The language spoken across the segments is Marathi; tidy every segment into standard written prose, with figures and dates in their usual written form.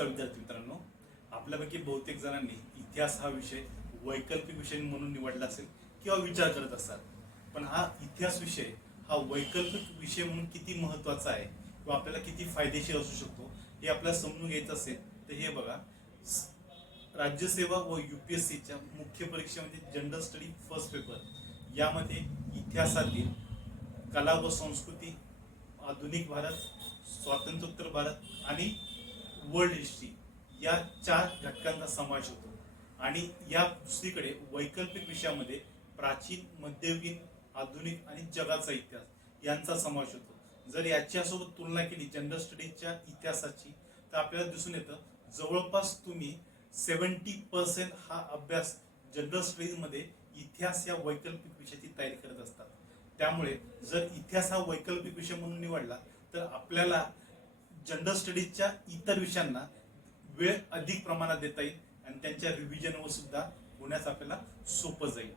विद्यार्थी मित्रांनो, आपल्यापैकी बहुतेक जणांनी इतिहास हा विषय वैकल्पिक विषय म्हणून निवडला असेल किंवा विचार करत असतात. पण हा इतिहास विषय हा वैकल्पिक विषय म्हणून किती महत्त्वाचा आहे किंवा आपल्याला किती फायदेशीर असू शकतो हे आपल्याला समजून घ्यायचं असेल तर हे बघा. राज्यसेवा व UPSCच्या मुख्य परीक्षेमध्ये जनरल स्टडी फर्स्ट पेपर यामध्ये इतिहासातील कला व संस्कृती, आधुनिक भारत, स्वातंत्र्योत्तर भारत आणि वर्ल्ड हिस्ट्री या 4 घटकांचा समावेश होतो. आणि या दुसरीकडे वैकल्पिक विषयामध्ये प्राचीन, मध्ययुगीन, आधुनिक आणि जगाचा इतिहास यांचा समावेश होतो. जर याच्यासोबत तुलना केली जनरल स्टडीजच्या इतिहासाची तर आपल्याला दिसून येतं जवळपास तुम्ही 70% हा अभ्यास जनरल स्टडीजमध्ये इतिहास या वैकल्पिक विषयाची तयारी करत असतात. त्यामुळे जर इतिहास हा वैकल्पिक विषय म्हणून निवडला तर आपल्याला जनरल स्टडीजच्या इतर विषयांना वेळ अधिक प्रमाणात देता येईल आणि त्यांच्या रिव्हिजनवर सुद्धा होण्यास आपल्याला सोपं जाईल.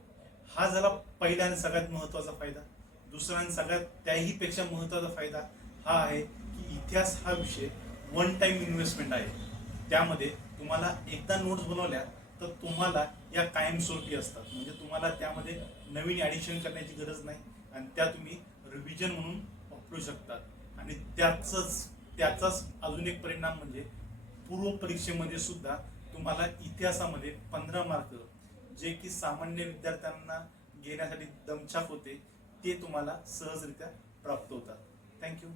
हा झाला पहिला आणि सगळ्यात महत्त्वाचा फायदा. दुसरा आणि सगळ्यात त्याही पेक्षा महत्त्वाचा फायदा हा आहे की इतिहास हा विषय वन टाइम इन्व्हेस्टमेंट आहे. त्यामध्ये तुम्हाला एकदा नोट्स बनवल्या तर तुम्हाला या कायमस्वरूपी असतात. म्हणजे तुम्हाला त्यामध्ये नवीन ॲडिशन करण्याची गरज नाही आणि त्या तुम्ही रिव्हिजन म्हणून वापरू शकतात. आणि त्याचाच अजून एक परिणाम म्हणजे पूर्व परीक्षेमध्ये सुद्धा तुम्हाला इतिहासामध्ये 15 मार्क जे की सामान्य विद्यार्थ्यांना घेण्यासाठी दमछाक होते ते तुम्हाला सहजरित्या प्राप्त होतात. थँक्यू.